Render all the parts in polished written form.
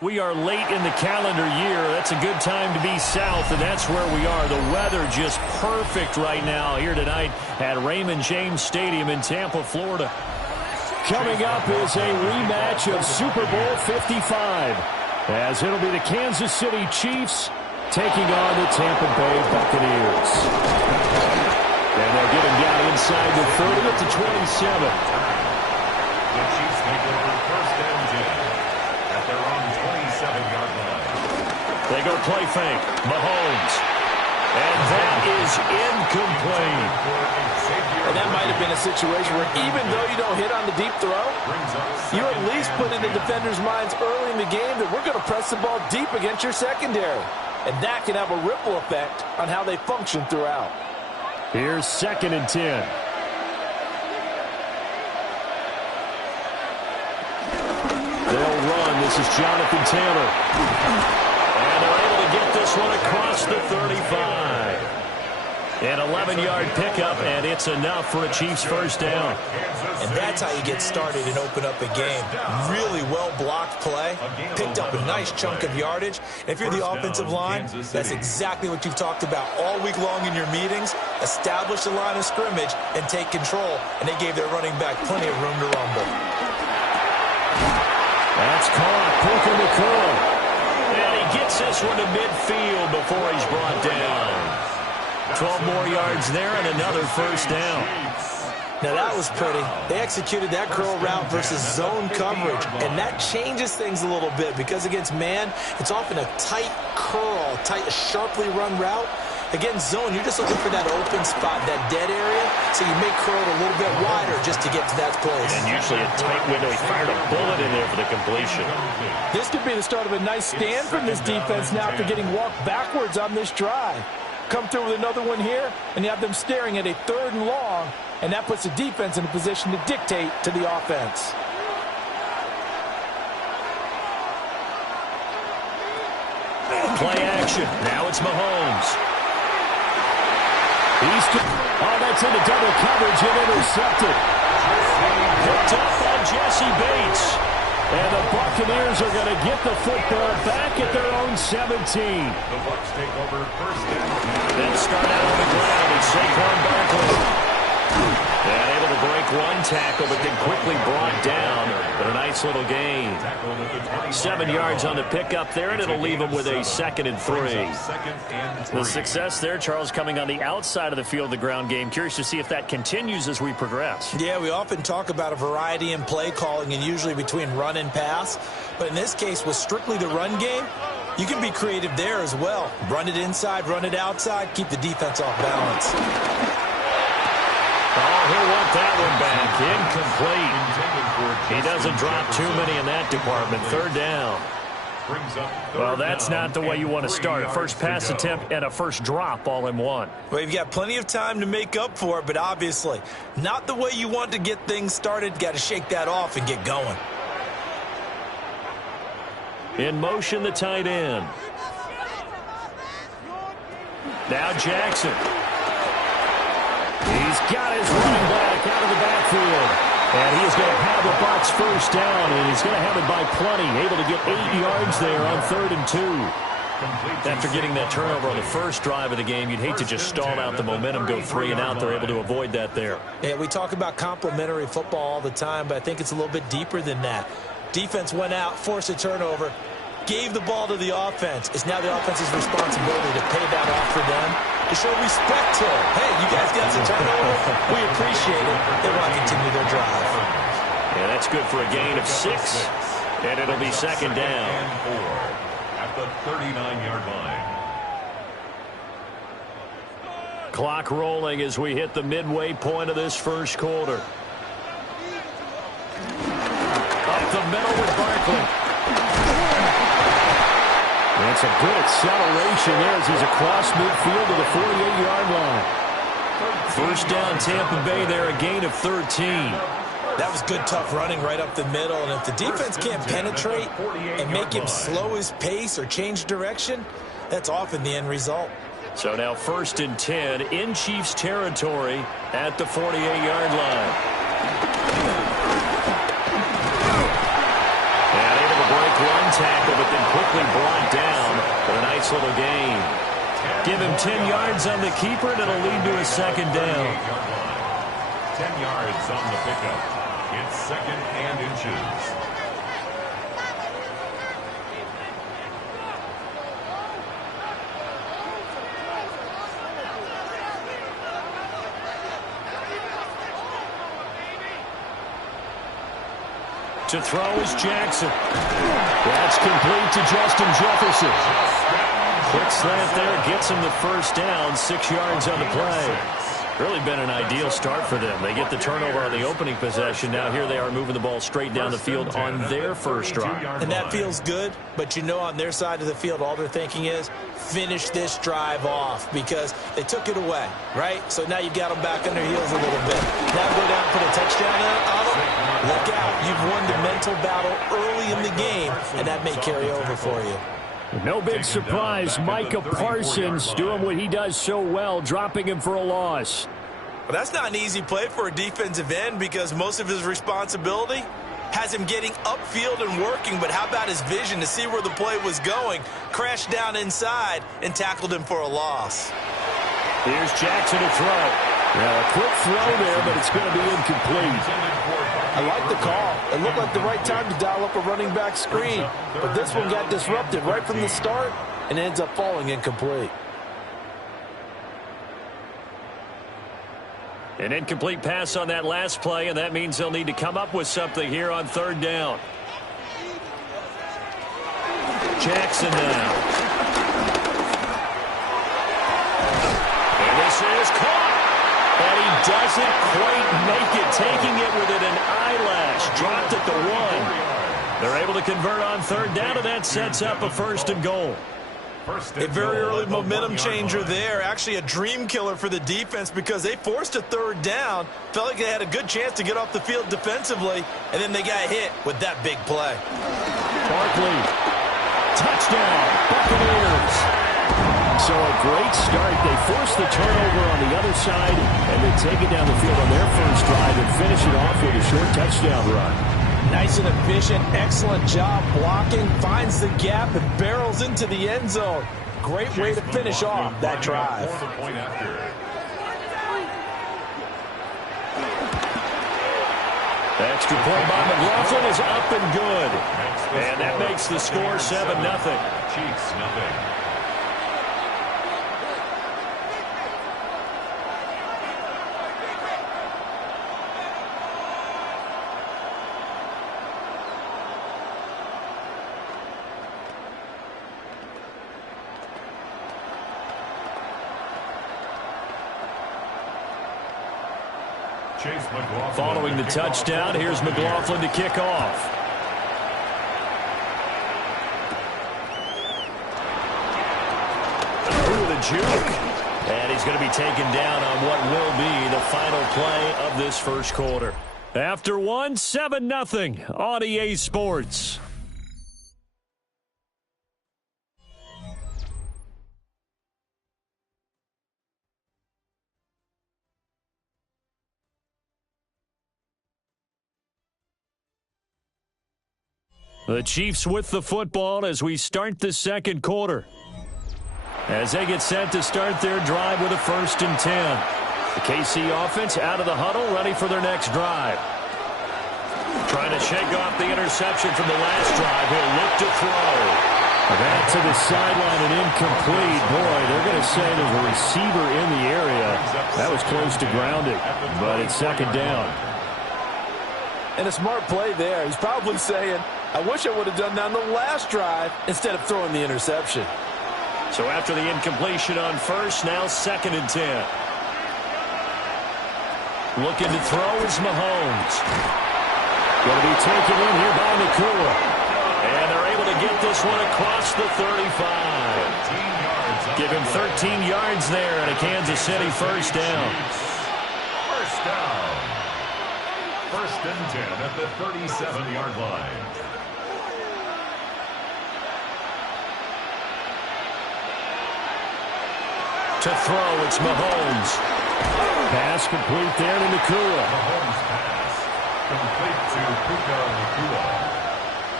We are late in the calendar year. That's a good time to be south, and that's where we are. The weather just perfect right now here tonight at Raymond James Stadium in Tampa, Florida. Coming up is a rematch of Super Bowl 55, as it'll be the Kansas City Chiefs taking on the Tampa Bay Buccaneers. And they'll get him down inside the 30 at the 27. The Chiefs take over first and 10 at their own 27-yard line. They go play fake. Mahomes. And that is incomplete. And that might have been a situation where even though you don't hit on the deep throw, you at least put in the defenders' minds early in the game that we're going to press the ball deep against your secondary. And that can have a ripple effect on how they function throughout. Here's 2nd and 10. They'll run. This is Jonathan Taylor. And they're able to get this one across the 35. An 11-yard pickup, and it's enough for a Chiefs first down. And that's how you get started and open up a game. Really well-blocked play. Picked up a nice chunk of yardage. And if you're the offensive line, that's exactly what you've talked about all week long in your meetings. Establish the line of scrimmage and take control. And they gave their running back plenty of room to rumble. That's caught. Puka Nacua. And he gets this one to midfield before he's brought down. 12 more yards there and another first down. Now that was pretty. They executed that curl route versus zone coverage, and that changes things a little bit because against man, it's often a tight curl, sharply run route. Against zone, you're just looking for that open spot, that dead area, so you make curl a little bit wider just to get to that place. And usually a tight window. He fired a bullet in there for the completion. This could be the start of a nice stand from this defense now after getting walked backwards on this drive. Come through with another one here, and you have them staring at a 3rd and long, and that puts the defense in a position to dictate to the offense. Play action. Now it's Mahomes. That's into double coverage and intercepted. Picked up by Jesse Bates. And the Buccaneers are going to get the football back at their own 17. The Bucs take over first and 10. Then start out on the ground. It's Saquon Barkley. And able to break one tackle, but then quickly brought down. But a nice little gain. 7 yards on the pickup there, and it'll leave him with a 2nd and 3. The success there, Charles, coming on the outside of the field, the ground game. Curious to see if that continues as we progress. Yeah, we often talk about a variety in play calling and usually between run and pass. But in this case, with strictly the run game, you can be creative there as well. Run it inside, run it outside, keep the defense off balance. Oh, he'll want that one back. Incomplete. He doesn't drop too many in that department. 3rd down. Well, that's not the way you want to start. A first pass attempt and a first drop all in one. Well, you've got plenty of time to make up for it, but obviously not the way you want to get things started. Got to shake that off and get going. In motion, the tight end. Now Jackson. He's got his running back out of the backfield. And he is going to have the Bucs first down, and he's going to have it by plenty. Able to get 8 yards there on 3rd and 2. After getting that turnover on the first drive of the game, you'd hate to just stall out the momentum, go 3 and out. They're able to avoid that there. Yeah, we talk about complementary football all the time, but I think it's a little bit deeper than that. Defense went out, forced a turnover, gave the ball to the offense. It's now the offense's responsibility to pay that off for them, to show respect to them. Hey, you guys got some turnover. We appreciate it. They want to continue their drive. Yeah, that's good for a gain of 6, and it'll be 2nd down. At the 39-yard line. Clock rolling as we hit the midway point of this first quarter. Up the middle with Barkley. That's a good acceleration there as he's across midfield to the 48-yard line. First down, Tampa Bay there, a gain of 13. That was good, tough running right up the middle. And if the defense can't penetrate and make him slow his pace or change direction, that's often the end result. So now 1st and 10 in Chiefs territory at the 48-yard line. And able to break one tackle, but then quickly brought down for a nice little gain. Give him 10 yards on the keeper, and it'll lead to a 2nd down. 10 yards on the pickup. It's 2nd and inches. To throw is Jackson. That's complete to Justin Jefferson. Quick slant there gets him the 1st down, 6 yards on the play. Really been an ideal start for them. They get the turnover on the opening possession. Now here they are moving the ball straight down the field on their first drive. And that feels good, but you know on their side of the field all they're thinking is finish this drive off because they took it away, right? So now you got them back on their heels a little bit. Now go down and put a touchdown on them. Look out. You've won the mental battle early in the game, and that may carry over for you. No big surprise, Micah Parsons doing what he does so well, dropping him for a loss. Well, that's not an easy play for a defensive end because most of his responsibility has him getting upfield and working, but how about his vision to see where the play was going, crashed down inside, and tackled him for a loss. Here's Jackson to throw. Now, a quick throw there, but it's going to be incomplete. I like the call. It looked like the right time to dial up a running back screen, but this one got disrupted right from the start and ends up falling incomplete. An incomplete pass on that last play, and that means they'll need to come up with something here on 3rd down. Jackson now. And this is caught. And he doesn't quite make it, taking it within an eyelash. Dropped at the 1. They're able to convert on 3rd down, and that sets up a 1st and goal. A very early momentum changer there. Actually a dream killer for the defense because they forced a 3rd down. Felt like they had a good chance to get off the field defensively, and then they got hit with that big play. Barkley. Touchdown. Buccaneers. So a great start. They force the turnover on the other side, and then take it down the field on their first drive and finish it off with a short touchdown run. Nice and efficient, excellent job blocking, finds the gap and barrels into the end zone. Great way to finish off that drive. Extra point by McLaughlin is up and good. And that makes the score 7-0. Chiefs, nothing. Following the touchdown, here's McLaughlin to kick off. Ooh, the juke. And he's going to be taken down on what will be the final play of this first quarter. After 1, 7-0 on EA Sports. The Chiefs with the football as we start the second quarter. As they get set to start their drive with a 1st and 10. The KC offense out of the huddle, ready for their next drive. Trying to shake off the interception from the last drive. He'll look to throw. That to the sideline and incomplete. Boy, they're going to say there's a receiver in the area. That was close to grounding, but it's 2nd down. And a smart play there. He's probably saying, I wish I would have done that on the last drive instead of throwing the interception. So after the incompletion on 1st, now 2nd and 10. Looking to throw is Mahomes. Going to be taken in here by Nakua. And they're able to get this one across the 35. Give him 13 yards there and a Kansas City 1st down. First down. First and 10 at the 37-yard line. To throw, it's Mahomes. Pass complete there to Nacua. Mahomes pass complete to Puka Nacua.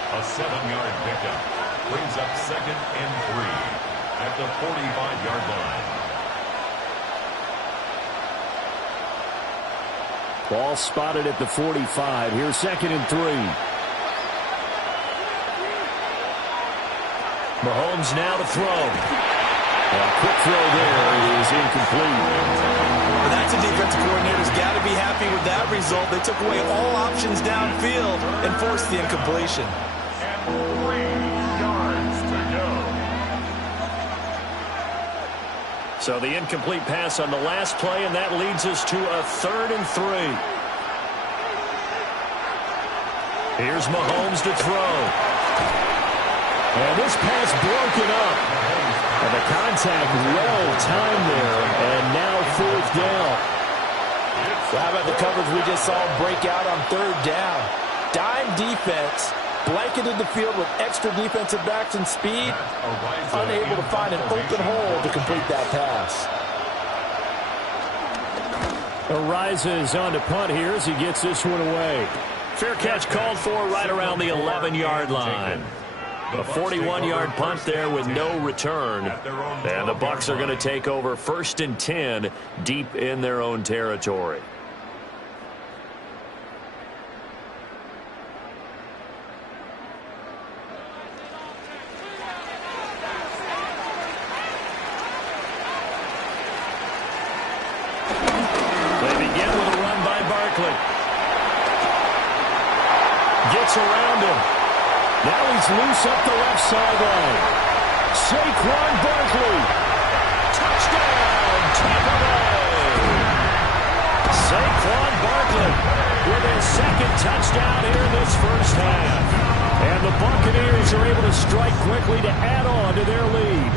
A 7-yard pickup brings up 2nd and 3 at the 45-yard line. Ball spotted at the 45. Here's 2nd and 3. Mahomes now to throw. A quick throw there is incomplete. Well, that's a defensive coordinator's got to be happy with that result. They took away all options downfield and forced the incompletion. And 3 yards to go. So the incomplete pass on the last play, and that leads us to a 3rd and 3. Here's Mahomes to throw. And this pass broken up. And the contact well timed there, and now 4th down. So how about the coverage we just saw break out on 3rd down? Dime defense, blanketed the field with extra defensive backs and speed, unable to find an open hole to complete that pass. Araiza is on to punt here as he gets this one away. Fair catch called for right around the 11-yard line. A 41-yard punt there with no return. And the Bucs are going to take over 1st and 10 deep in their own territory. They begin with a run by Barkley. Gets around him. Now he's loose up the left sideline. Saquon Barkley. Touchdown, Tampa Bay. Saquon Barkley with his 2nd touchdown here in this first half. And the Buccaneers are able to strike quickly to add on to their lead.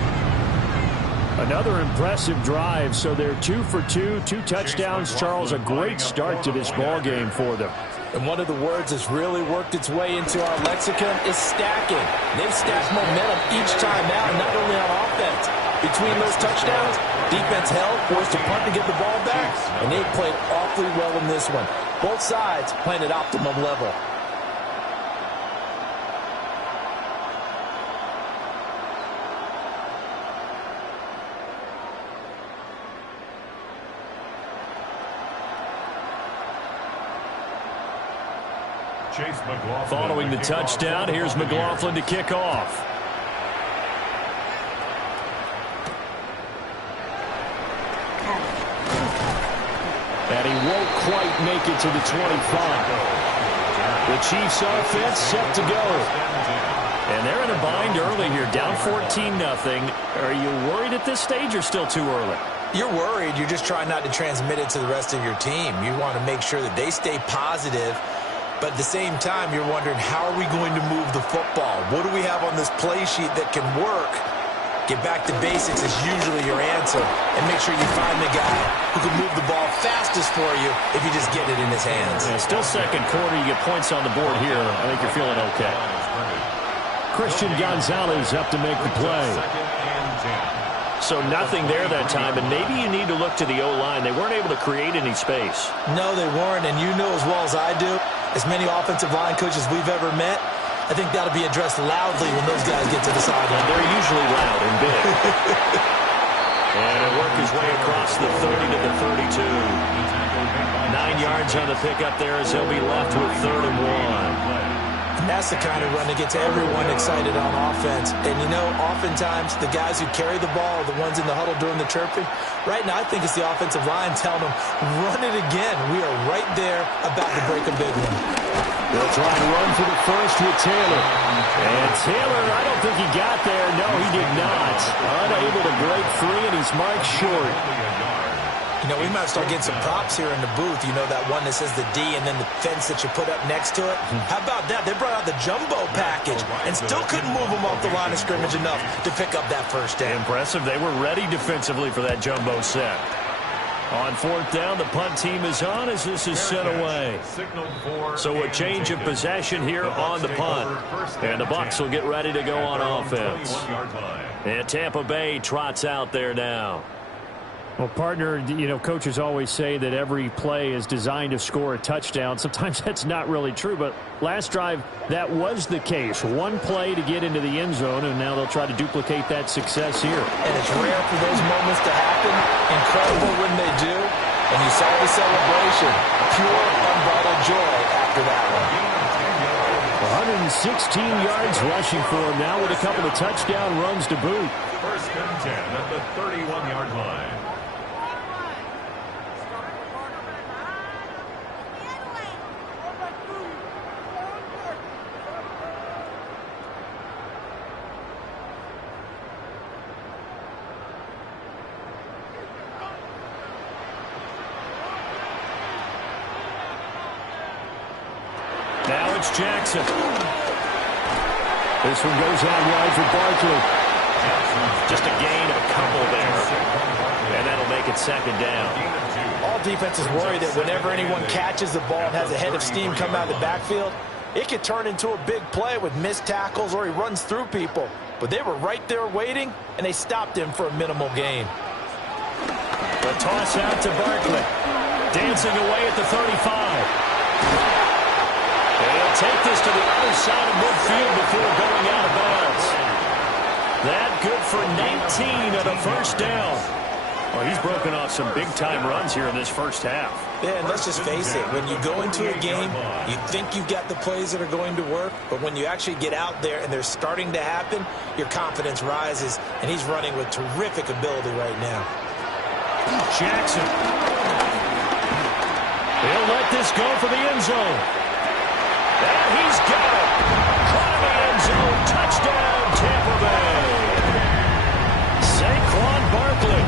Another impressive drive, so they're 2 for 2, 2 touchdowns. Charles, a great start to this ball game for them. And one of the words that's really worked its way into our lexicon is stacking. They've stacked momentum each time out, not only on offense. Between those touchdowns, defense held, forced to punt to get the ball back, and they played awfully well in this one. Both sides playing at optimum level. Following the touchdown, here's McLaughlin to kick off. And he won't quite make it to the 25. The Chiefs offense set to go. And they're in a bind early here, down 14-0. Are you worried at this stage or still too early? You're worried. You're just trying not to transmit it to the rest of your team. You want to make sure that they stay positive. But at the same time, you're wondering, how are we going to move the football? What do we have on this play sheet that can work? Get back to basics is usually your answer. And make sure you find the guy who can move the ball fastest for you if you just get it in his hands. Yeah, still 2nd quarter. You get points on the board here. I think you're feeling okay. Christian Gonzalez up to make the play. So nothing there that time, and maybe you need to look to the O-line. They weren't able to create any space. No, they weren't, and you know as well as I do, as many offensive line coaches we've ever met, I think that'll be addressed loudly when those guys get to the sideline. They're usually loud and big. And it worked his way across the 30 to the 32. 9 yards on the pickup there as he'll be left with 3rd and 1. And that's the kind of run that gets everyone excited on offense. And, you know, oftentimes the guys who carry the ball are the ones in the huddle doing the chirping. Right now, I think it's the offensive line telling them, run it again. We are right there about to break a big one. They'll try and run for the first with Taylor. And Taylor, I don't think he got there. No, he did not. Unable to break free, and he's marked short. You know, we might start getting some props here in the booth. You know, that one that says the D and then the fence that you put up next to it. How about that? They brought out the jumbo package and still couldn't move them off the line of scrimmage enough to pick up that first down. Impressive. They were ready defensively for that jumbo set. On fourth down, the punt team is on as this is sent away. So a change of possession here on the punt. And the Bucs will get ready to go on offense. And Tampa Bay trots out there now. Well, partner, you know, coaches always say that every play is designed to score a touchdown. Sometimes that's not really true, but last drive, that was the case. One play to get into the end zone, and now they'll try to duplicate that success here. And it's rare for those moments to happen. Incredible when they do. And you saw the celebration. Pure, unbridled joy after that one. 116 yards rushing for him now with a couple of touchdown runs to boot. First and 10 at the 31-yard line. Now it's Jackson. This one goes out wide for Barkley. Just a gain of a couple there. And that'll make it second down. All defenses worry that whenever anyone catches the ball and has a head of steam come out of the backfield, it could turn into a big play with missed tackles or he runs through people. But they were right there waiting, and they stopped him for a minimal gain. The toss out to Barkley. Dancing away at the 35. And he'll take this to the other side of midfield before going out of bounds. That good for 19 at a first down. Well, he's broken off some big-time runs here in this first half. Yeah, and let's just face it. When you go into a game, you think you've got the plays that are going to work, but when you actually get out there and they're starting to happen, your confidence rises, and he's running with terrific ability right now. Jackson. He'll let this go for the end zone. And he's got it. Caught in the end zone. Touchdown, Tampa Bay. Saquon Barkley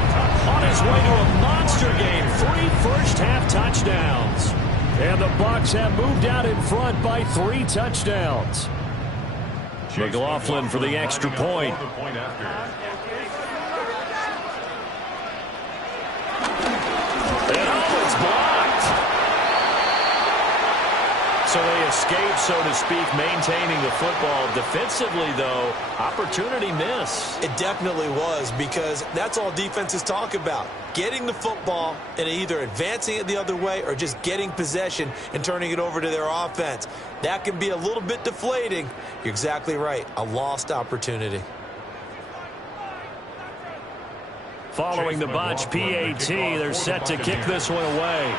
on his way to a monster game. 3 first-half touchdowns. And the Bucs have moved out in front by 3 touchdowns. McLaughlin for the extra point. And oh, it's blocked. So they escape, so to speak, maintaining the football. Defensively, though, opportunity miss. It definitely was, because that's all defenses talk about. Getting the football and either advancing it the other way or just getting possession and turning it over to their offense. That can be a little bit deflating. You're exactly right. A lost opportunity. Following the botch PAT, they're set to kick this one away.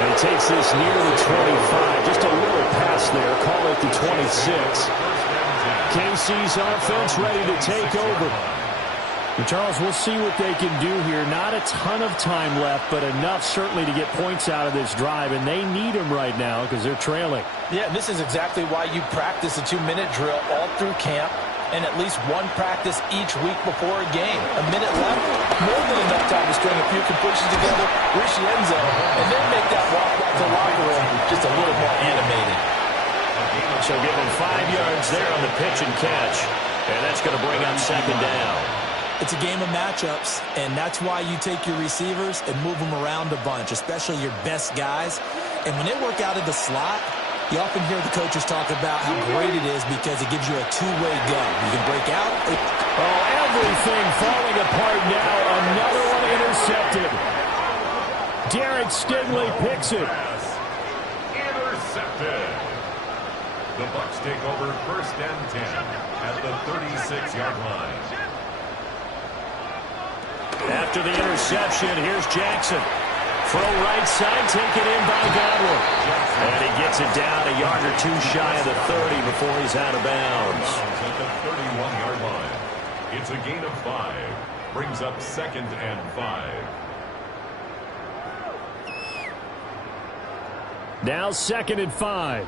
And he takes this near the 25. Just a little pass there. Call it the 26. KC's offense ready to take over. And Charles, we'll see what they can do here. Not a ton of time left, but enough certainly to get points out of this drive, and they need them right now because they're trailing. Yeah, and this is exactly why you practice a 2-minute drill all through camp and at least one practice each week before a game. A minute left, more than enough time to string a few completions together, reach the end zone, and then make that walk back to the locker room just a little more animated. So give him 5 yards there on the pitch and catch, and that's going to bring up second down. It's a game of matchups, and that's why you take your receivers and move them around a bunch, especially your best guys. And when they work out of the slot, you often hear the coaches talk about how great it is because it gives you a two-way go. You can break out. Oh, everything falling apart now. Another one intercepted. Derek Stingley picks it. Intercepted. The Bucs take over first and 10 at the 36-yard line. After the interception, here's Jackson. Throw right side, taken in by Godwin. And he gets it down a yard or two shy of the 30 before he's out of bounds. At the 31-yard line. It's a gain of 5. Brings up second and 5. Now 2nd and 5.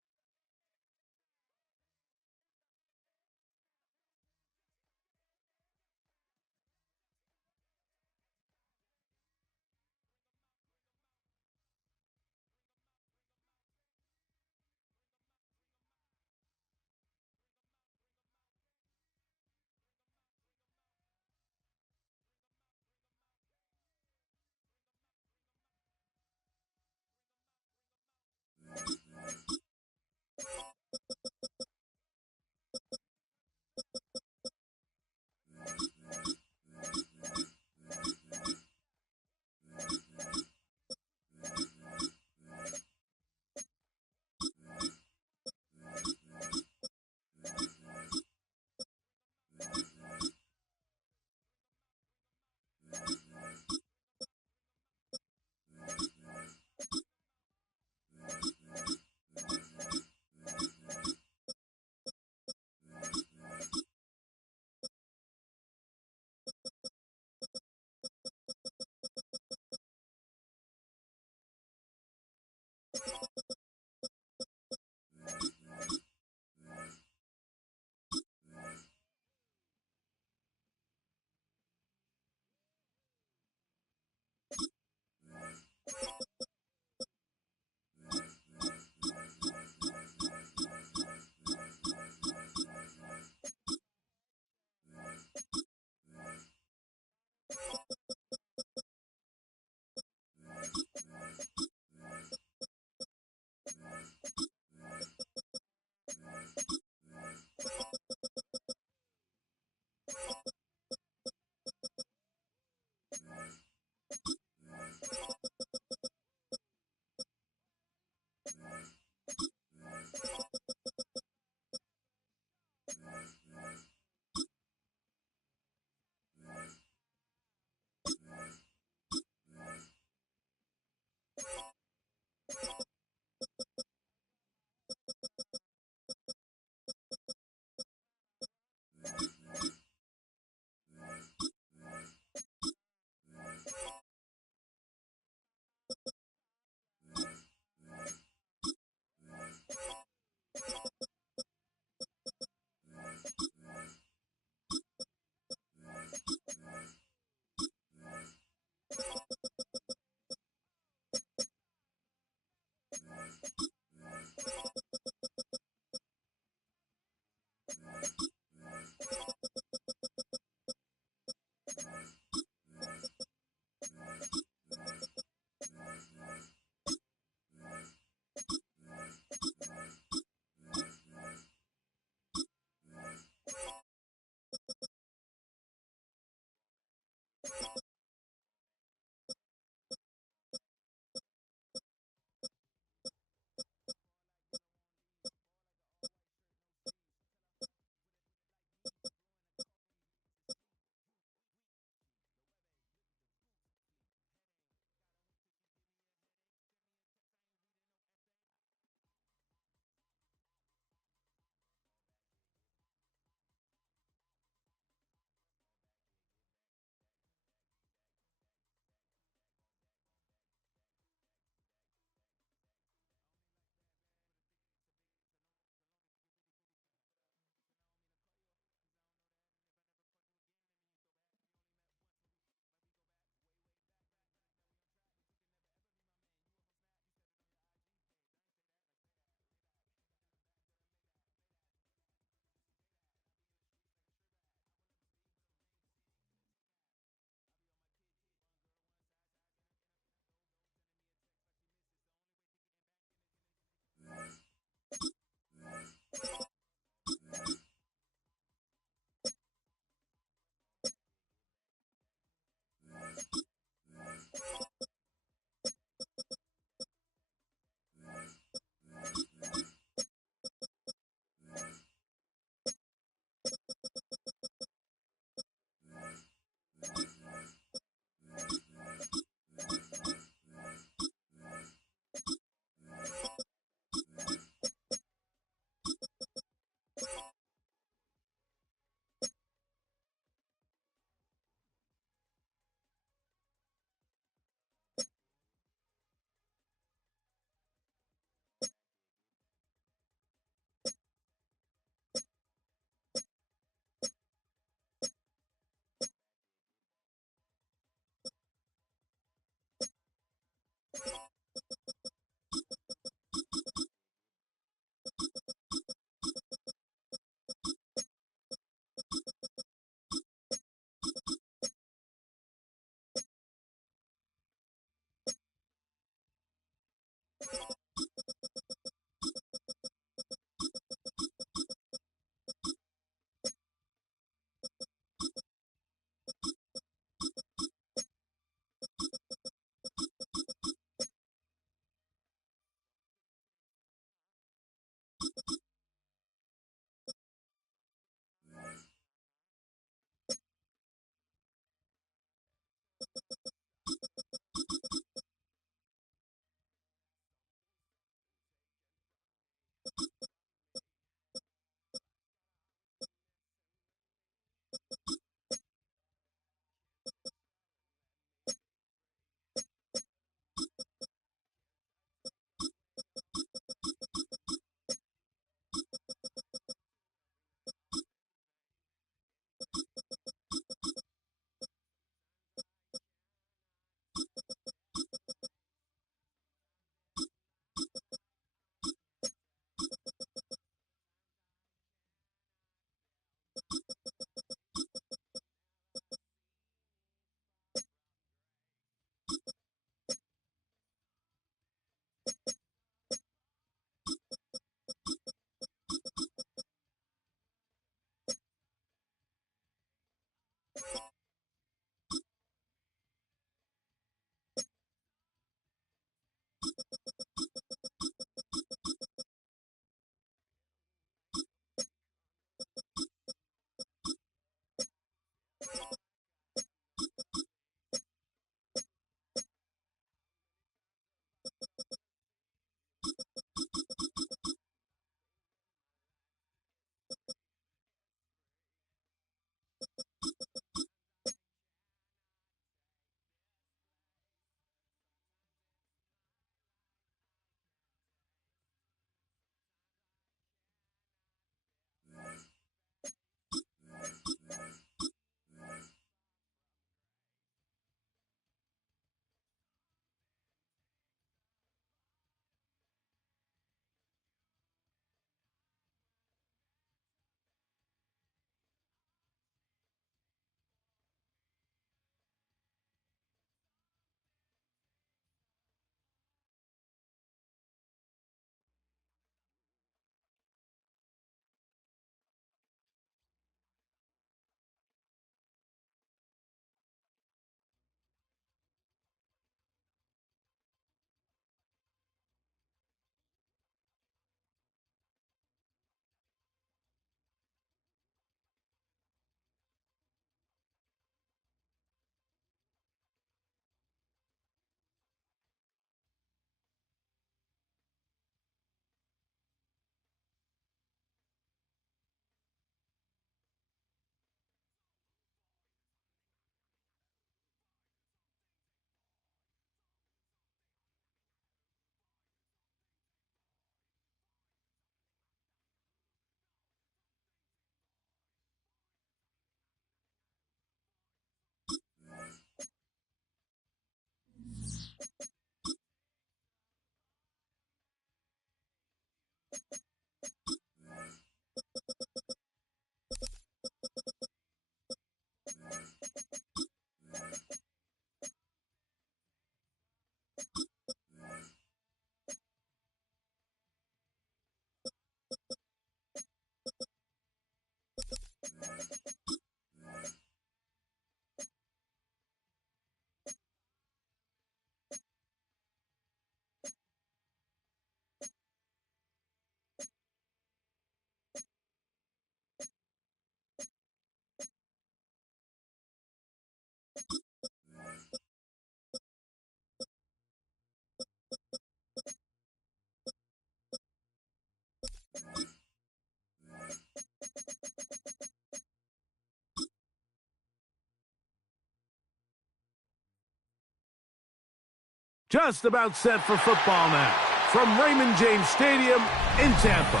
Just about set for football now from Raymond James Stadium in Tampa.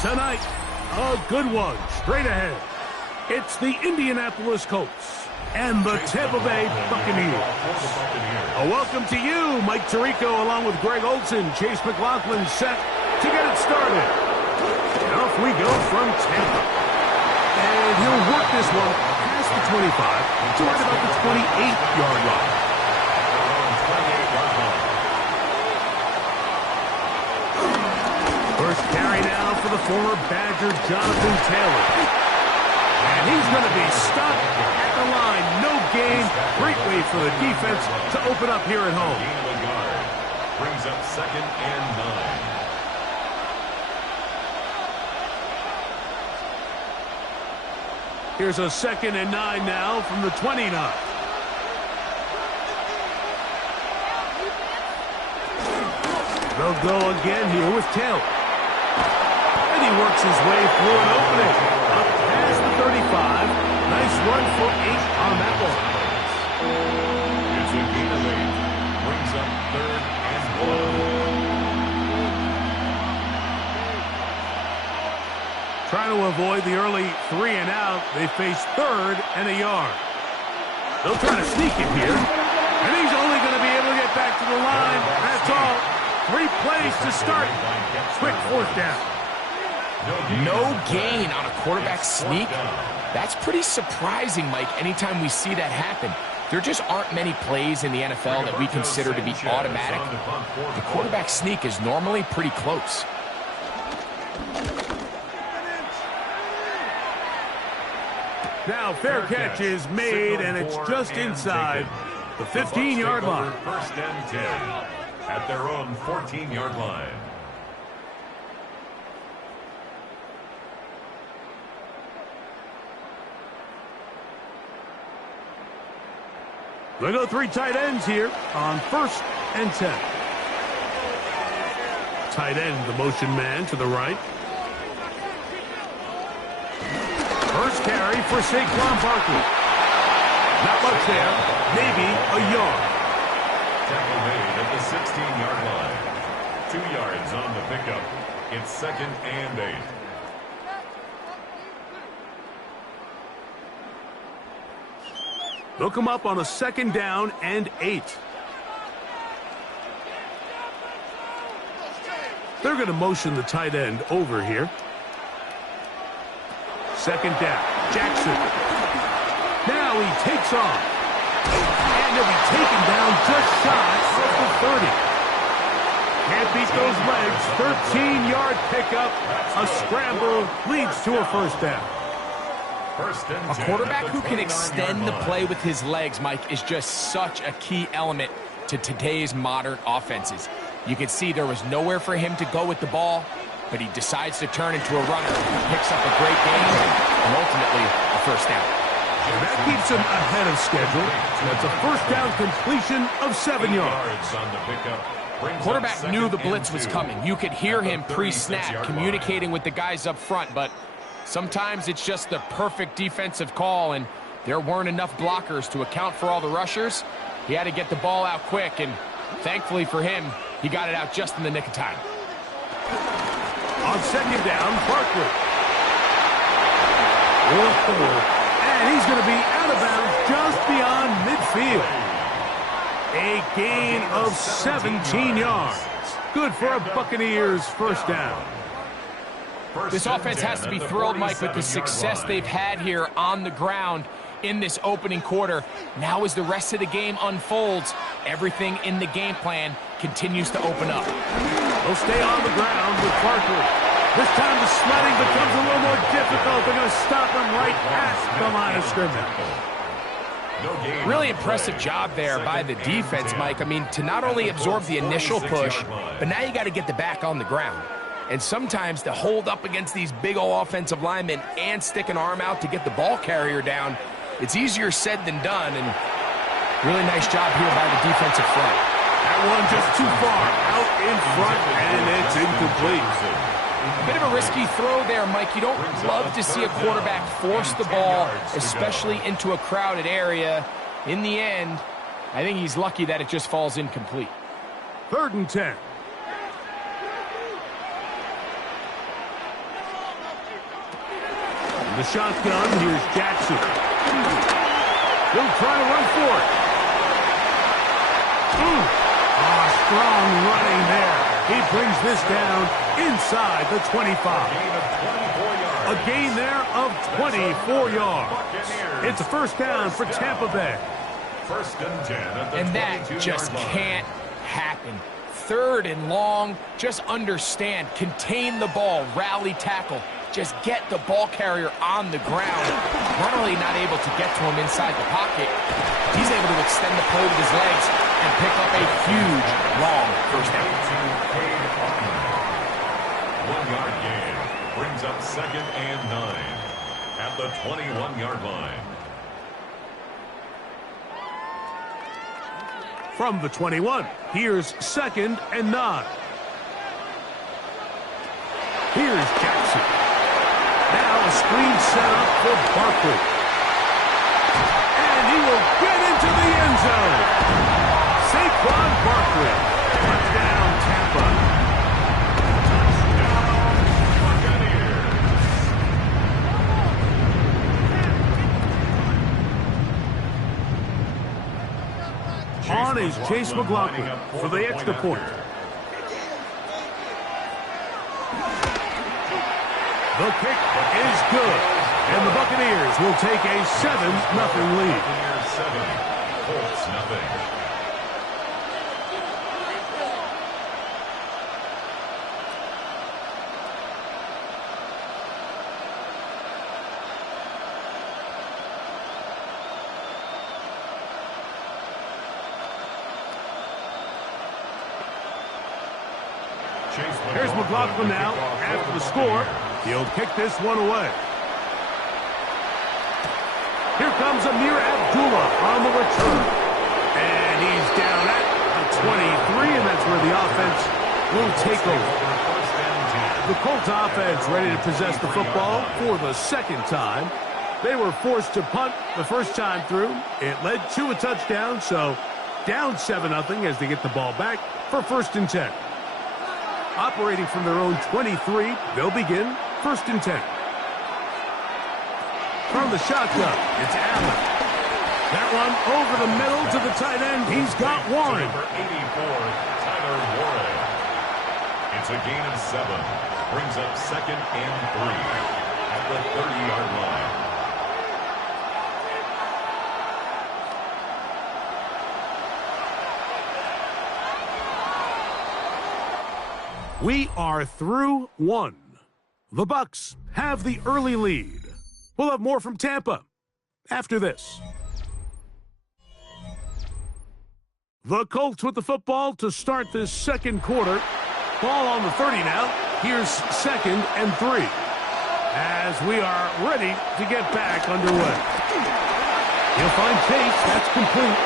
Tonight, a good one straight ahead. It's the Indianapolis Colts and the Tampa Bay Buccaneers. A welcome to you, Mike Tirico, along with Greg Olson, Chase McLaughlin, set to get it started. And off we go from Tampa. And he'll work this one past the 25 to right about the 28-yard line. First carry now for the former Badger, Jonathan Taylor. And he's going to be stopped at the line. No gain. Great way for the defense to open up here at home. Brings up 2nd and 9. Here's a 2nd and 9 now from the 29. They'll go again here with Taylor. And he works his way through an opening. Up past the 35. Nice run for 8 on that one. It's a gain of 8. Brings up 3rd and 1. Trying to avoid the early 3 and out. They face 3rd and a yard. They'll try to sneak it here. And he's only going to be able to get back to the line. That's all. 3 plays to start. Quick 4th down. No gain on a quarterback sneak? That's pretty surprising, Mike, anytime we see that happen. There just aren't many plays in the NFL that we consider to be automatic. The quarterback sneak is normally pretty close. Now, fair catch is made, and it's just inside the 15-yard line. 1st and 10 at their own 14-yard line. They go 3 tight ends here on 1st and 10. Tight end, the motion man to the right. First carry for Saquon Barkley. Not much there, maybe a yard. Tackle made at the 16-yard line. 2 yards on the pickup. It's 2nd and 8. They'll come up on a 2nd down and 8. They're going to motion the tight end over here. 2nd down. Jackson. Now he takes off. And he'll be taken down just shy of the 30. Can't beat those legs. 13-yard pickup. A scramble leads to a 1st down. A quarterback who can extend the play with his legs, Mike, is just such a key element to today's modern offenses. You can see there was nowhere for him to go with the ball, but he decides to turn into a runner. He picks up a great gain and ultimately a 1st down. And that keeps him ahead of schedule. That's a 1st down completion of 7 yards. On the pickup. Quarterback knew the blitz was coming. You could hear him pre-snap communicating with the guys up front, but sometimes it's just the perfect defensive call, and there weren't enough blockers to account for all the rushers. He had to get the ball out quick, and thankfully for him, he got it out just in the nick of time. On 2nd down, Barkley. And he's going to be out of bounds just beyond midfield. A gain of 17 yards. Good for a Buccaneers 1st down. This offense has to be thrilled, Mike, with the success they've had here on the ground in this opening quarter. Now as the rest of the game unfolds, everything in the game plan continues to open up. They'll stay on the ground with Barkley. This time the sledding becomes a little more difficult. They're going to stop him right past the line of scrimmage. Really impressive job there by the defense, Mike. I mean, to not only absorb the initial push, but now you got to get the back on the ground. And sometimes to hold up against these big old offensive linemen and stick an arm out to get the ball carrier down, it's easier said than done, and really nice job here by the defensive front. That one just too far out in front, and it's incomplete. A bit of a risky throw there, Mike. You don't love to see a quarterback force the ball, especially into a crowded area. In the end, I think he's lucky that it just falls incomplete. 3rd and 10. The shotgun, here's Jackson. He'll try to run for it. Strong running there. He brings this down inside the 25. A gain there of 24 yards. It's a 1st down for Tampa Bay. 1st and 10 at the and that just can't happen. 3rd and long, just understand, contain the ball, rally tackle. Just get the ball carrier on the ground. Not only not able to get to him inside the pocket, he's able to extend the play with his legs and pick up a huge, long 1st down. 1-yard gain brings up 2nd and 9 at the 21-yard line. From the 21, here's 2nd and 9. Here's Jackson. Now a screen set up for Barkley. And he will get into the end zone. Saquon Barkley. Touchdown, Tampa. On is Chase McLaughlin for the extra point. The kick is good, and the Buccaneers will take a 7-0 lead. 7, Colts 0. Here's McLaughlin now after the score. He'll kick this one away. Here comes Amir Abdullah on the return. And he's down at the 23, and that's where the offense will take over. The Colts offense ready to possess the football for the second time. They were forced to punt the first time through. It led to a touchdown, so down 7-0 as they get the ball back for 1st and 10. Operating from their own 23, they'll begin 1st and 10. From the shotgun, it's Allen. That one over the middle to the tight end. He's got one. Number 84, Tyler Warren. It's a gain of 7. Brings up 2nd and 3 at the 30-yard line. We are through 1. The Bucs have the early lead. We'll have more from Tampa after this. The Colts with the football to start this second quarter. Ball on the 30 now. Here's 2nd and 3 as we are ready to get back underway. He'll find Chase. That's complete.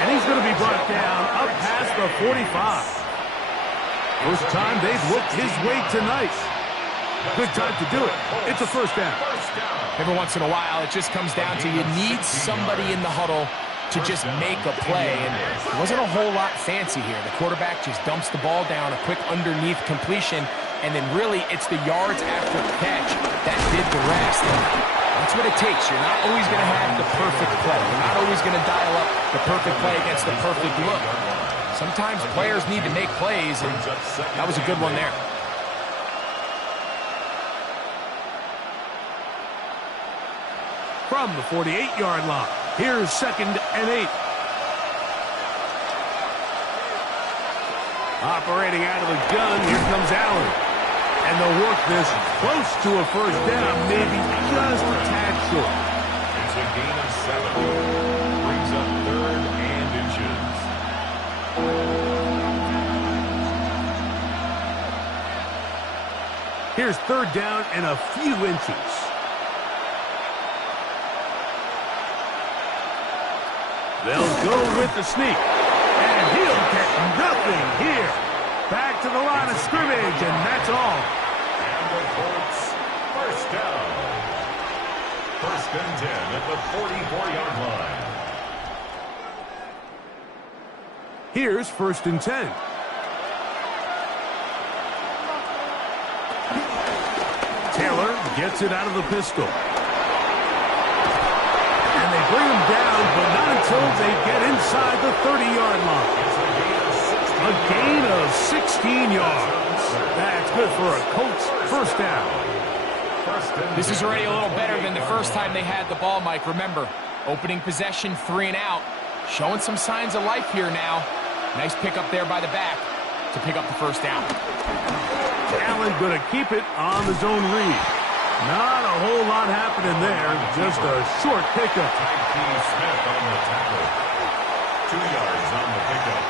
And he's going to be brought down up past the 45. First time they've looked his way tonight. Good time to do it. It's a first down. Every once in a while, it just comes down to you need somebody in the huddle to just make a play, and it wasn't a whole lot fancy here. The quarterback just dumps the ball down, a quick underneath completion, and then really it's the yards after the catch that did the rest. And that's what it takes. You're not always going to have the perfect play. You're not always going to dial up the perfect play against the perfect look. Sometimes players need to make plays, and that was a good one there. From the 48-yard line, here's 2nd and 8. Operating out of the gun, here comes Allen. And they'll work this close to a first down, maybe just a tad short. It's a gain of 7. Brings up 3rd and inches. Here's 3rd down and a few inches. They'll go with the sneak. And he'll get nothing here. Back to the line of scrimmage, and that's all. And the Colts, first down. 1st and 10 at the 44-yard line. Here's 1st and 10. Taylor gets it out of the pistol. And they bring him down, but not until they get inside the 30-yard line. A gain of 16 yards. That's good for a Colts first down. This is already a little better than the first time they had the ball, Mike. Remember, opening possession, 3 and out. Showing some signs of life here now. Nice pick up there by the back to pick up the first down. Allen going to keep it on the zone read. Not a whole lot happening there. Just a short pickup. Smith on the tackle. 2 yards on the pickup.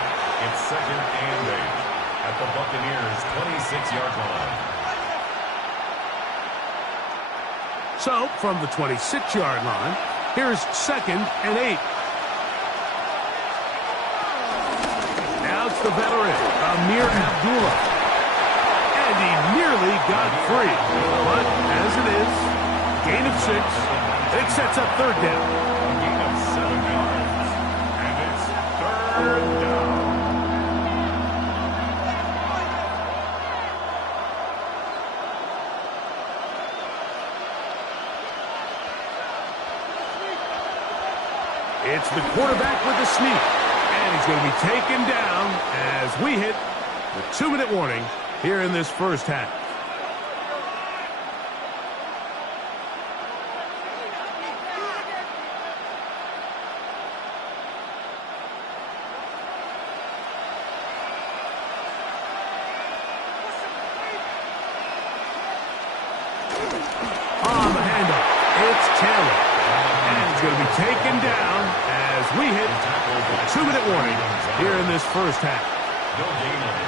It's 2nd and 8 at the Buccaneers' 26-yard line. So, from the 26-yard line, here's 2nd and 8. Now it's the veteran, Amir Abdullah. And he nearly got free. But as it is, gain of 6. It sets up 3rd down. A gain of 7 yards. And it's 3rd down. It's the quarterback with the sneak. And he's going to be taken down as we hit the 2-minute warning here in this first half. On the handoff, it's Taylor. And he's going to be taken down as we hit the 2-minute warning here in this first half.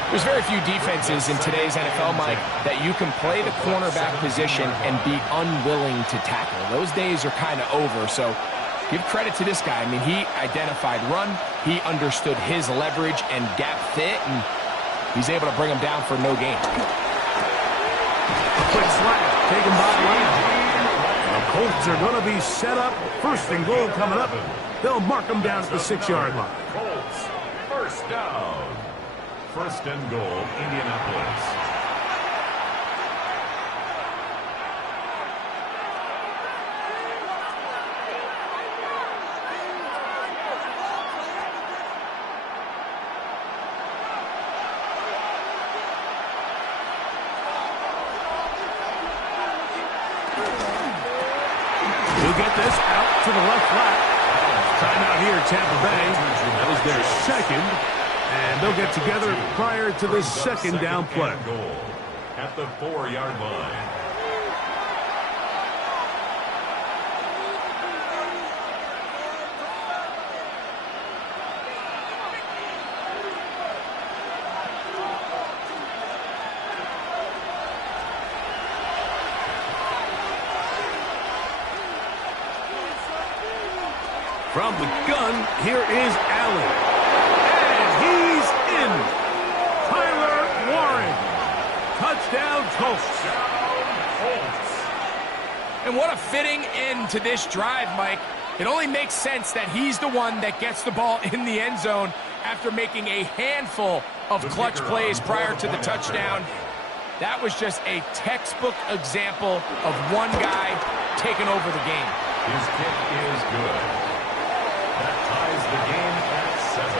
There's very few defenses in today's NFL, Mike, that you can play the cornerback position and be unwilling to tackle. Those days are kind of over, so give credit to this guy. I mean, he identified run, He understood his leverage and gap fit, and he's able to bring him down for no gain. Quick slap taken by Lamb. The Colts are going to be set up. First and goal coming up. They'll mark them down at the 6-yard line. Colts, first down. First and goal, Indianapolis. Get this out to the left flat. Timeout here, Tampa Bay. That is their second. And they'll get together prior to this second down play. Goal at the 4-yard line. From the gun, here is Allen. And he's in. Tyler Warren. Touchdown, Colts. And what a fitting end to this drive, Mike. It only makes sense that he's the one that gets the ball in the end zone after making a handful of clutch plays prior to the touchdown. That was just a textbook example of one guy taking over the game. His kick is good. That ties the game at 7.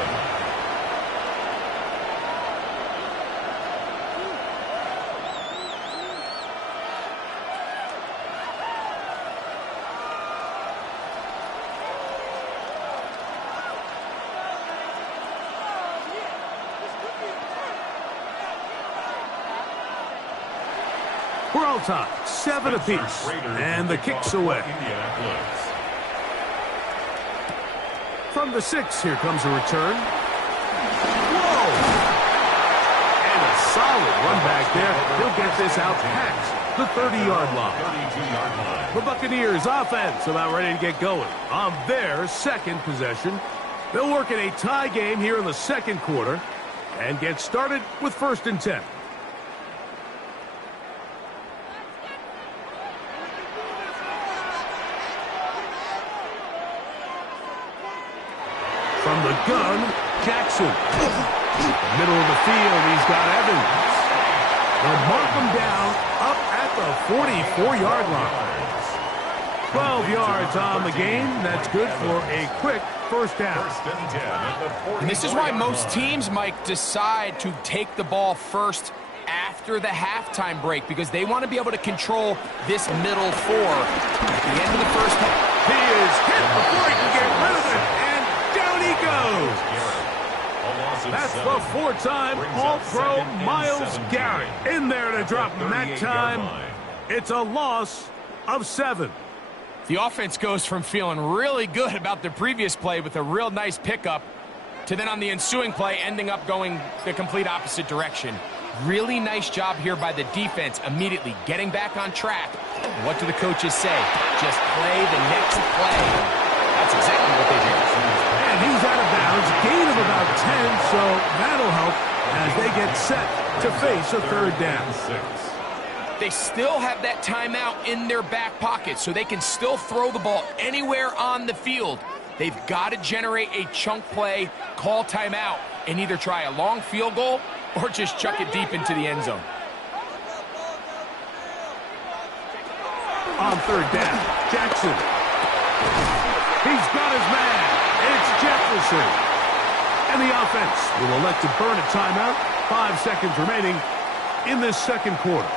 We're all tied, 7 apiece, and the kick's away. From the 6, here comes a return. Whoa! And a solid run back there. He'll get this out past the 30-yard line. The Buccaneers offense about ready to get going on their second possession. They'll work in a tie game here in the second quarter and get started with 1st and 10. From the gun, Jackson. Middle of the field, he's got Evans. They'll mark him down up at the 44-yard line. 12 yards on the game. That's good for a quick first down. And this is why most teams, Mike, decide to take the ball first after the halftime break, because they want to be able to control this middle 4 at the end of the first half. He is hit before he can get rid of it. Down he goes. That's the 4-time All-Pro Myles Garrett in there to drop him that time. It's a loss of 7. The offense goes from feeling really good about the previous play with a real nice pickup to then on the ensuing play ending up going the complete opposite direction. Really nice job here by the defense immediately getting back on track. What do the coaches say? Just play the next play. That's exactly what they do. And he's out of bounds, gain of about 10, so that'll help as they get set to face a 3rd down. They still have that timeout in their back pocket, so they can still throw the ball anywhere on the field. They've got to generate a chunk play, call timeout, and either try a long field goal or just chuck it deep into the end zone. On 3rd down, Jackson. He's got his man. It's Jefferson. And the offense will elect to burn a timeout. 5 seconds remaining in this second quarter.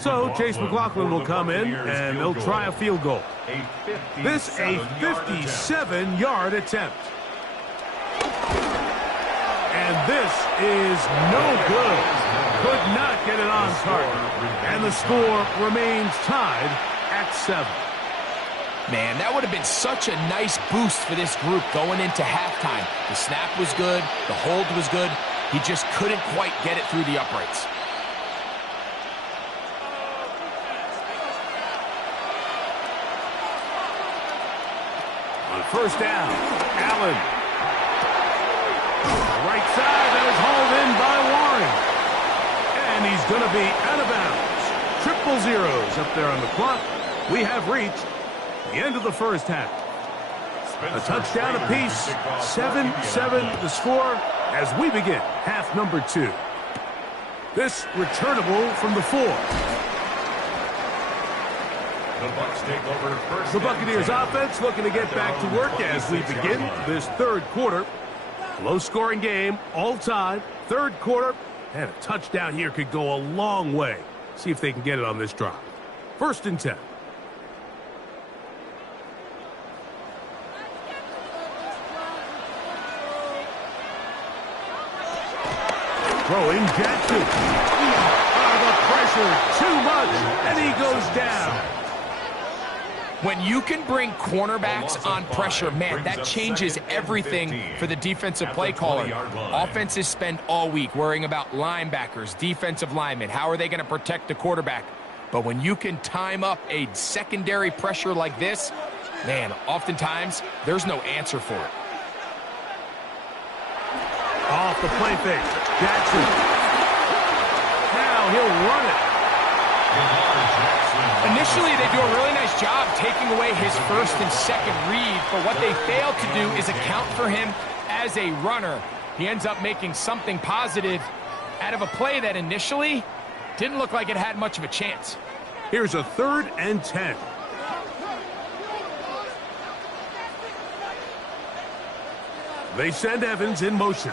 So Chase McLaughlin will come in, and they'll try a field goal. This a 57-yard attempt. And this is no good. Could not get it on target. And the score remains tied at 7. Man, that would have been such a nice boost for this group going into halftime. The snap was good. The hold was good. He just couldn't quite get it through the uprights. On first down, Allen. Right side, that is hauled in by Warren. And he's going to be out of bounds. Triple zeros up there on the clock. We have reached the end of the first half. A touchdown apiece, 7-7 the score as we begin half number 2. This returnable from the 4. The Bucs take over first. The Buccaneers offense looking to get back to work as we begin this third quarter. Low-scoring game, all time, third quarter, and a touchdown here could go a long way. See if they can get it on this drive. First and 10. Throwing Jackson. The pressure, too much, and he goes down. When you can bring cornerbacks on pressure, man, that changes everything for the defensive play caller. Offenses spend all week worrying about linebackers, defensive linemen. How are they going to protect the quarterback? But when you can time up a secondary pressure like this, man, oftentimes there's no answer for it. Off the play fake. Jackson. Now he'll run it. Initially, they do a really nice job taking away his first and second read, but what they fail to do is account for him as a runner. He ends up making something positive out of a play that initially didn't look like it had much of a chance. Here's a 3rd and 10. They send Evans in motion.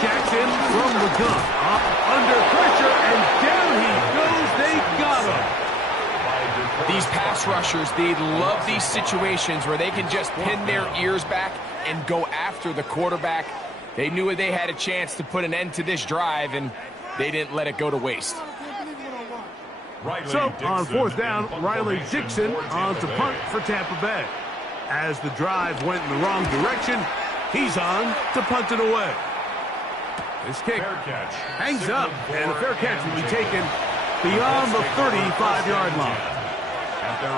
Jackson from the gun. Up under pressure, and down he goes. They got him. These pass rushers, they love these situations where they can just pin their ears back and go after the quarterback. They knew they had a chance to put an end to this drive, and they didn't let it go to waste. So, on 4th down, Riley Dixon on to punt for Tampa Bay. As the drive went in the wrong direction, he's on to punt it away. This kick hangs up, and a fair catch will be taken beyond the 35-yard line.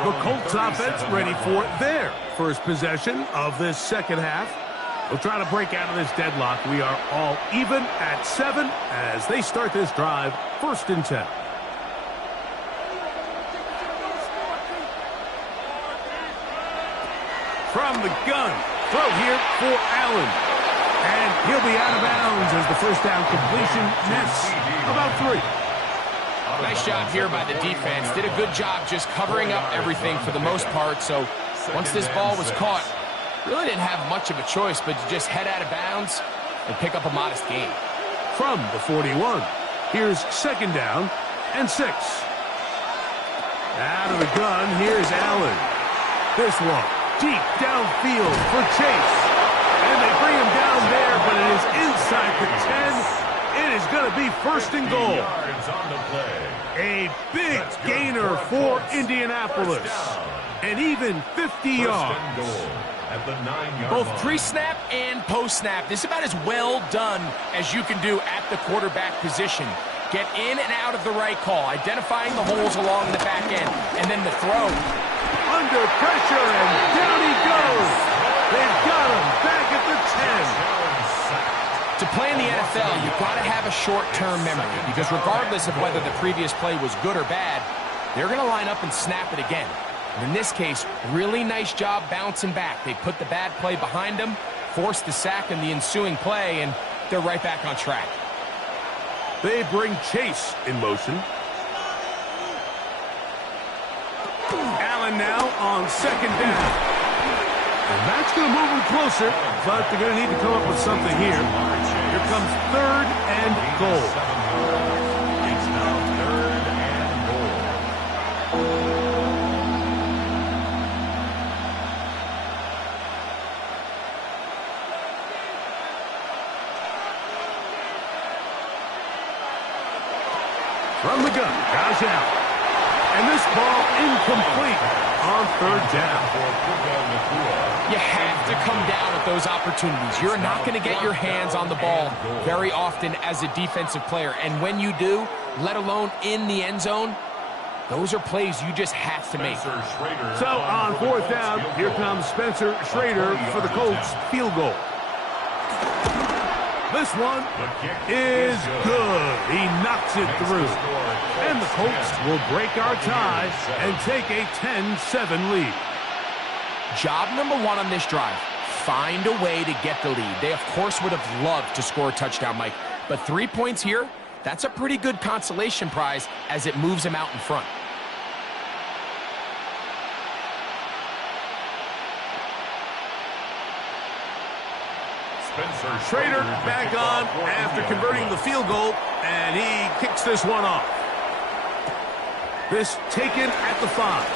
The Colts offense ready for their first possession of this second half. They'll try to break out of this deadlock. We are all even at 7 as they start this drive, 1st and 10. From the gun, throw here for Allen. And he'll be out of bounds as the first down completion nets about 3. Nice job here by the defense. Did a good job just covering up everything for the most part. So once this ball was caught, really didn't have much of a choice but to just head out of bounds and pick up a modest gain. From the 41, here's 2nd down and 6. Out of the gun, here's Allen. This one, deep downfield for Chase. And they bring him down there, but it is inside the 10. It is going to be 1st and goal. A big gainer for Indianapolis. And even 50 yards. Both pre-snap and post-snap. This is about as well done as you can do at the quarterback position. Get in and out of the right call, identifying the holes along the back end, and then the throw. Under pressure, and down he goes. They've got him back at the 10. To play in the NFL, you've got to have a short-term memory, because regardless of whether the previous play was good or bad, they're going to line up and snap it again. And in this case, really nice job bouncing back. They put the bad play behind them, forced the sack in the ensuing play, and they're right back on track. They bring Chase in motion. Allen now on 2nd down. And that's going to move them closer, but they're going to need to come up with something here. Here comes 3rd and goal. It's now 3rd and goal. From the gun, Josh Allen. And this ball incomplete on 3rd down. You have to come down at those opportunities. You're not going to get your hands on the ball very often as a defensive player. And when you do, let alone in the end zone, those are plays you just have to make. So on fourth down, here comes Spencer Schrader for the Colts field goal. This one is good. He knocks it through. And the Colts will break our tie and take a 10-7 lead. Job number one on this drive, find a way to get the lead. They, of course, would have loved to score a touchdown, Mike. But 3 points here, that's a pretty good consolation prize as it moves them out in front. Schrader back on after converting the field goal, and he kicks this one off. This taken at the 5.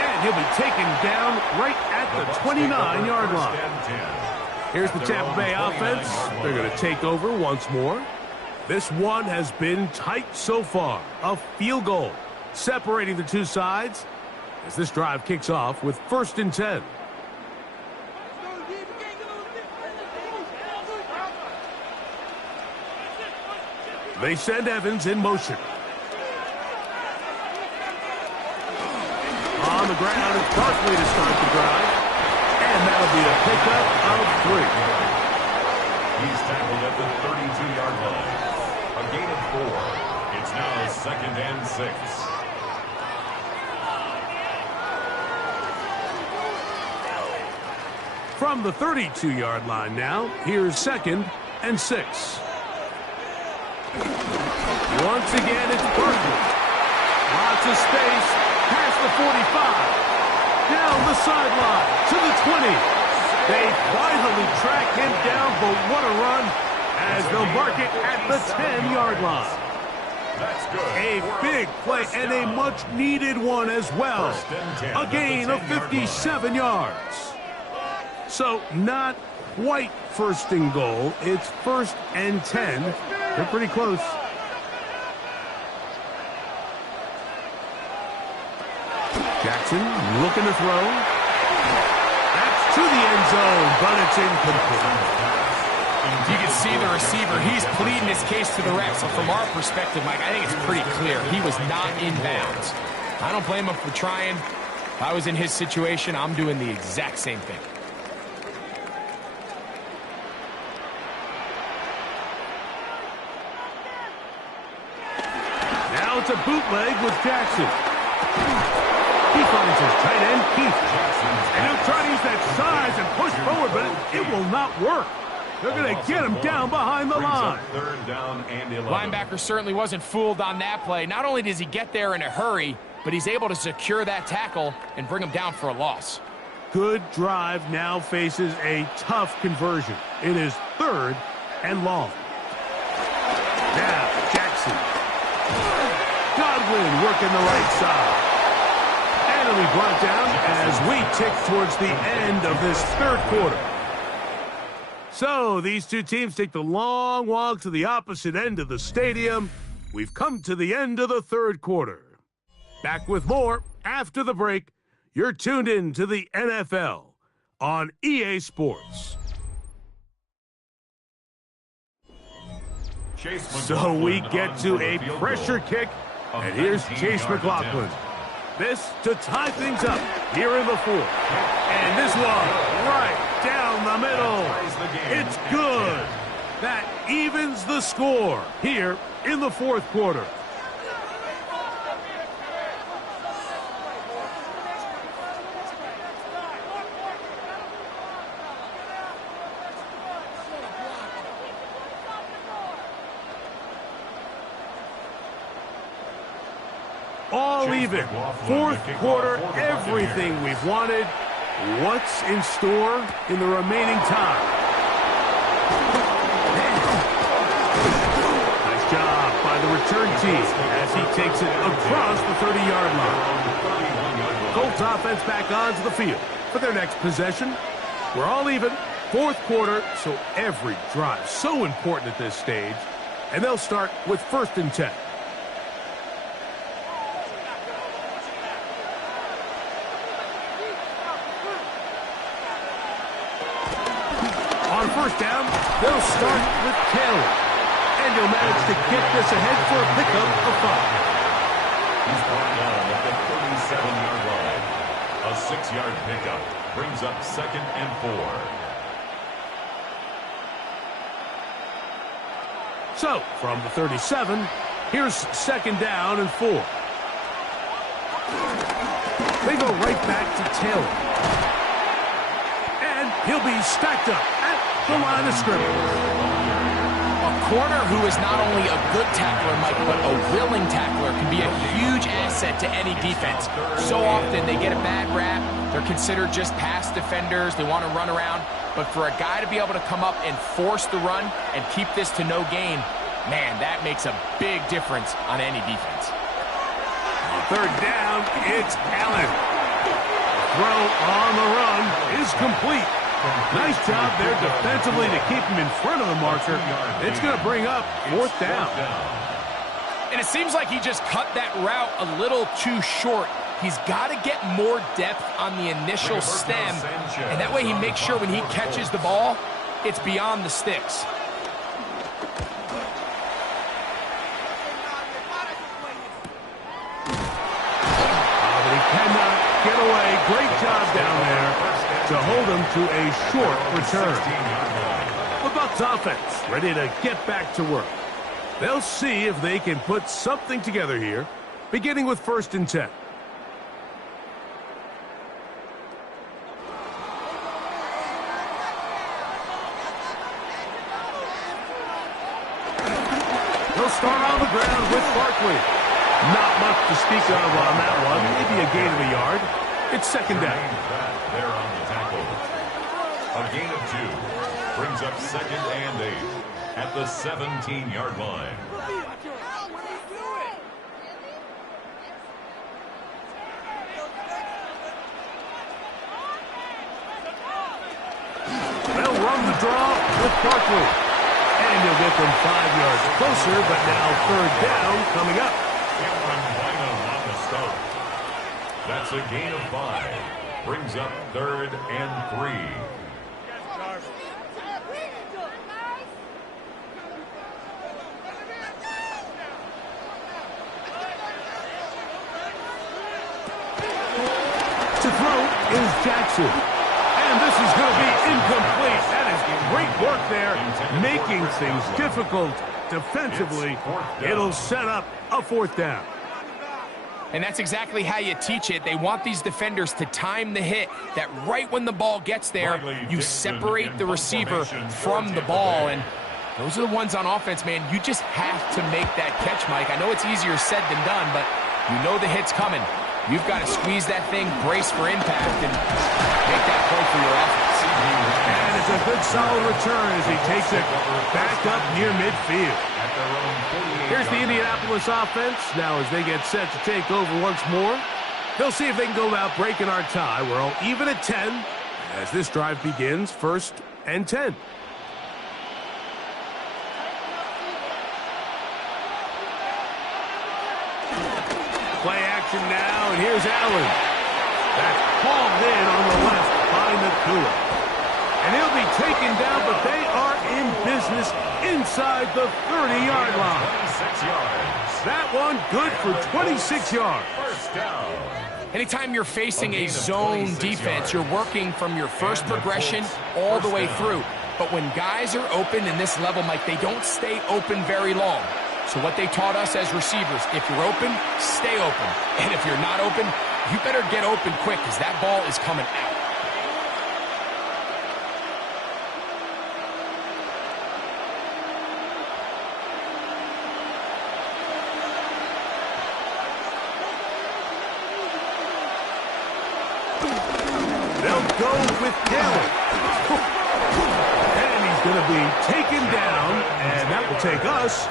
And he'll be taken down right at the 29-yard line. Here's the Tampa Bay offense. They're going to take over once more. This one has been tight so far. A field goal separating the two sides as this drive kicks off with 1st and 10. They send Evans in motion. On the ground, it's Barkley to start the drive. And that'll be a pickup of 3. He's tackled at the 32-yard line. A gain of 4. It's now 2nd and 6. From the 32-yard line now, here's 2nd and 6. Once again, it's Barkley. Lots of space past the 45. Down the sideline to the 20. They finally track him down, but what a run as they'll mark it at the 10-yard line. That's good. A big play and a much-needed one as well. A gain of 57 yards. So not quite 1st and goal. It's 1st and 10. They're pretty close. Jackson looking to throw. That's to the end zone, but it's incomplete. You can see the receiver. He's pleading his case to the ref. So from our perspective, Mike, I think it's pretty clear. He was not in bounds. I don't blame him for trying. If I was in his situation, I'm doing the exact same thing. Now it's a bootleg with Jackson. He finds his tight end, Keith. And he'll try to use that size and push forward, but it will not work. They're going to get him down behind the line. 3rd down and 11. Linebacker certainly wasn't fooled on that play. Not only does he get there in a hurry, but he's able to secure that tackle and bring him down for a loss. Good drive now faces a tough conversion. It is 3rd and long. Now, Jackson. Godwin working the right side. And he'll be brought down as we tick towards the end of this 3rd quarter. So these two teams take the long walk to the opposite end of the stadium. We've come to the end of the 3rd quarter. Back with more after the break. You're tuned in to the NFL on EA Sports. So we get to a pressure kick, and here's Chase McLaughlin. This to tie things up here in the 4th. And this one right down the middle. It's good. That evens the score here in the 4th quarter. All even. 4th quarter, everything we've wanted. What's in store in the remaining time? Nice job by the return team as he takes it across the 30-yard line. Colts offense back onto the field for their next possession. We're all even. 4th quarter, so every drive so important at this stage. And they'll start with 1st and 10. first down, they'll start with Taylor. And he'll manage to get this ahead for a pickup of 5. He's brought down at the 37-yard line. A 6-yard pickup brings up 2nd and 4. So, from the 37, here's 2nd down and 4. They go right back to Taylor. And he'll be stacked up at the line of scrimmage. A corner who is not only a good tackler, Mike, but a willing tackler can be a huge asset to any defense. So often they get a bad rap. They're considered just pass defenders. They want to run around. But for a guy to be able to come up and force the run and keep this to no gain, man, that makes a big difference on any defense. On 3rd down, it's Allen. Throw on the run is complete. Nice job there defensively to keep him in front of the marker. It's going to bring up 4th down. And it seems like he just cut that route a little too short. He's got to get more depth on the initial stem, and that way he makes sure when he catches the ball, it's beyond the sticks. But he cannot get away. Great job down there to hold him to a short return. The Bucs offense ready to get back to work. They'll see if they can put something together here, beginning with 1st and 10. They'll start on the ground with Barkley. Not much to speak of on that one. Maybe a gain of a yard. It's 2nd down. There on the tackle. A gain of 2 brings up 2nd and 8 at the 17-yard line. They'll run the draw with Barkley. And he'll get them 5 yards closer, but now 3rd down coming up. On the start. That's a gain of 5. Brings up 3rd and 3. To throw is Jackson. And this is going to be incomplete. That is great work there, making things difficult defensively. It'll set up a 4th down. And that's exactly how you teach it. They want these defenders to time the hit, that right when the ball gets there, you separate the receiver from the ball. And those are the ones on offense, man. You just have to make that catch, Mike. I know it's easier said than done, but you know the hit's coming. You've got to squeeze that thing, brace for impact, and make that play for your offense. And it's a good solid return as he takes it back up near midfield. Here's the Indianapolis offense. Now as they get set to take over once more, they'll see if they can go about breaking our tie. We're all even at 10 as this drive begins. 1st and 10. Play action now, and here's Allen. That's hauled in on the left by Nakua. And he'll be taken down, but they are in business inside the 30-yard line. 26 yards. That one good for 26 yards. First down. Anytime you're facing a zone defense, you're working from your first progression all the way through. But when guys are open in this level, Mike, they don't stay open very long. So what they taught us as receivers, if you're open, stay open. And if you're not open, you better get open quick because that ball is coming out. They'll go with Taylor. And he's going to be taken down, and that will take us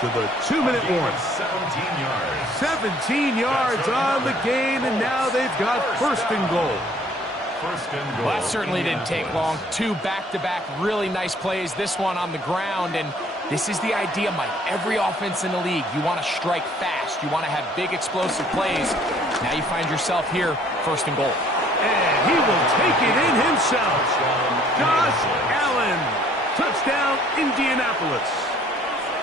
to the 2-minute warning. 17 yards. 17 yards on the gain, and now they've got 1st and goal. First and goal. Well, that certainly didn't take long. 2 back-to-back really nice plays. This one on the ground, and this is the idea, Mike. Every offense in the league, you want to strike fast. You want to have big explosive plays. Now you find yourself here, 1st and goal. And he will take it in himself. Josh Allen. Touchdown, Indianapolis.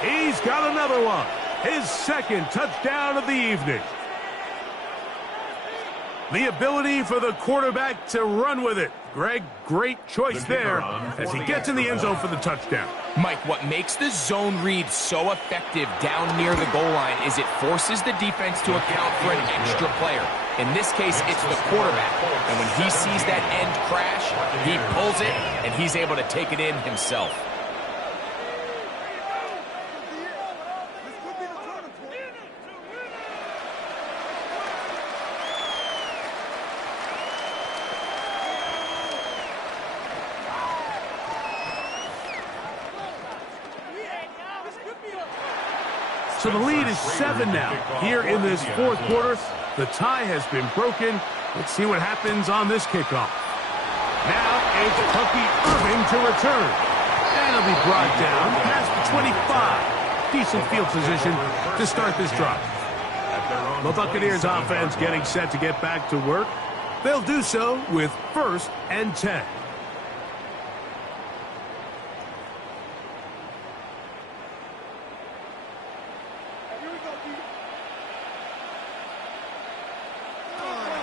He's got another one. His second touchdown of the evening. The ability for the quarterback to run with it. Greg, great choice there as he gets in the end zone for the touchdown. Mike, what makes the zone read so effective down near the goal line is it forces the defense to account for an extra player. In this case, it's the quarterback. And when he sees that end crash, he pulls it, and he's able to take it in himself. So the lead is 7 now. Here in this fourth quarter, the tie has been broken. Let's see what happens on this kickoff. Now it's Bucky Irving to return. And he'll be brought down past the 25. Decent field position to start this drive. The Buccaneers offense getting set to get back to work. They'll do so with 1st and 10.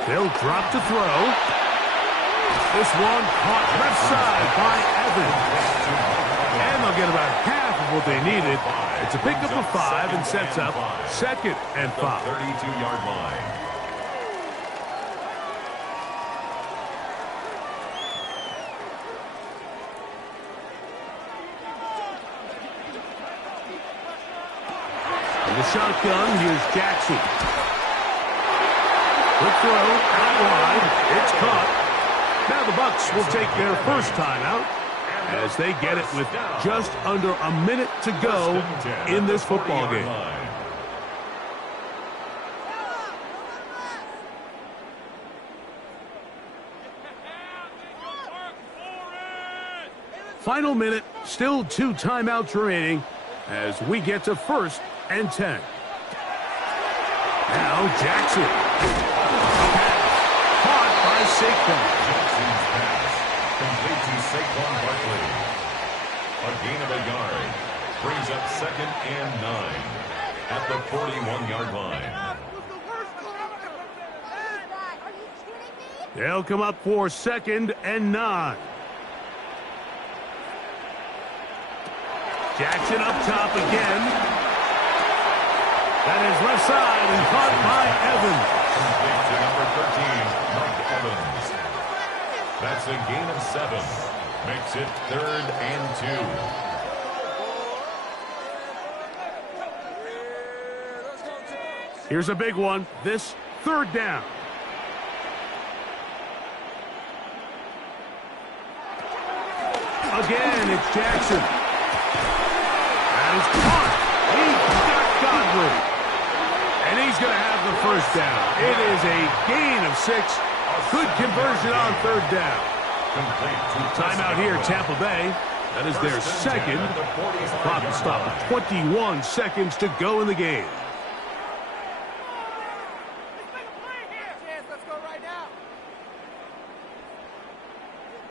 They'll drop to throw. This one caught left side by Evans. And they'll get about half of what they needed. It's a pickup of 5 and sets up 2nd and 5. 32-yard line. In the shotgun, here's Jackson. Quick throw, out wide. It's caught. Now the Bucs will take their first timeout as they get it with just under a minute to go in this football game. Final minute, still 2 timeouts remaining as we get to 1st and 10. Now Jackson. Caught by Saquon. Jackson's pass complete to Saquon Barkley. A gain of a yard brings up 2nd and 9 at the 41-yard line. They'll come up for 2nd and 9. Jackson up top again. That is left side and caught by Evans. Complete to number 13, Mike Evans. That's a gain of 7. Makes it 3rd and 2. Here's a big one. This 3rd down. Again, it's Jackson. That is caught. He got Godwin. And he's going to have the first down. It is a gain of 6. Good conversion on 3rd down. Timeout here, Tampa Bay. That is their 2nd. Clock will stop at 21 seconds to go in the game.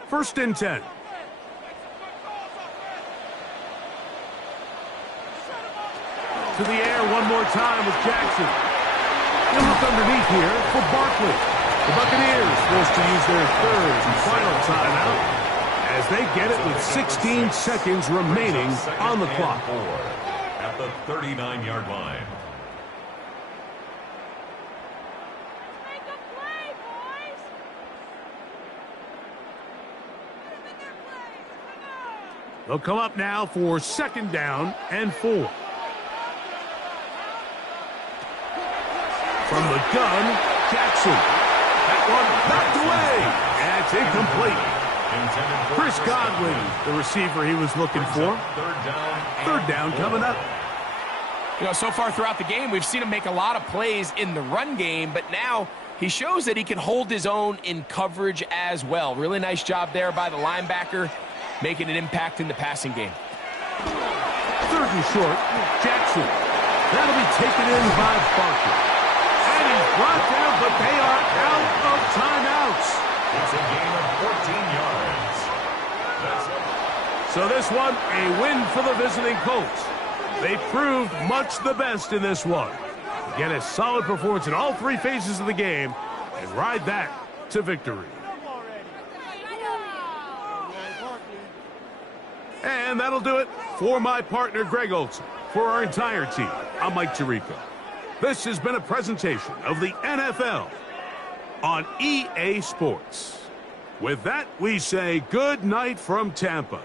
First and 10. To the air one more time with Jackson. He'll look underneath here for Barkley. The Buccaneers forced to use their 3rd and final timeout as they get it with 16 seconds remaining on the clock. At the 39-yard line. They'll come up now for 2nd down and 4. From the gun, Jackson. That one knocked away. And it's incomplete. Chris Godwin, the receiver he was looking for. 3rd down coming up. You know, so far throughout the game, we've seen him make a lot of plays in the run game, but now he shows that he can hold his own in coverage as well. Really nice job there by the linebacker, making an impact in the passing game. 3rd and short, Jackson. That'll be taken in by Barkley. And he's brought down, but they are out of timeouts. It's a gain of 14 yards. So this one, a win for the visiting Colts. They proved much the best in this one. Get a solid performance in all three phases of the game and ride that to victory. And that'll do it for my partner, Greg Olson. For our entire team, I'm Mike Tirico. This has been a presentation of the NFL on EA Sports. With that, we say good night from Tampa.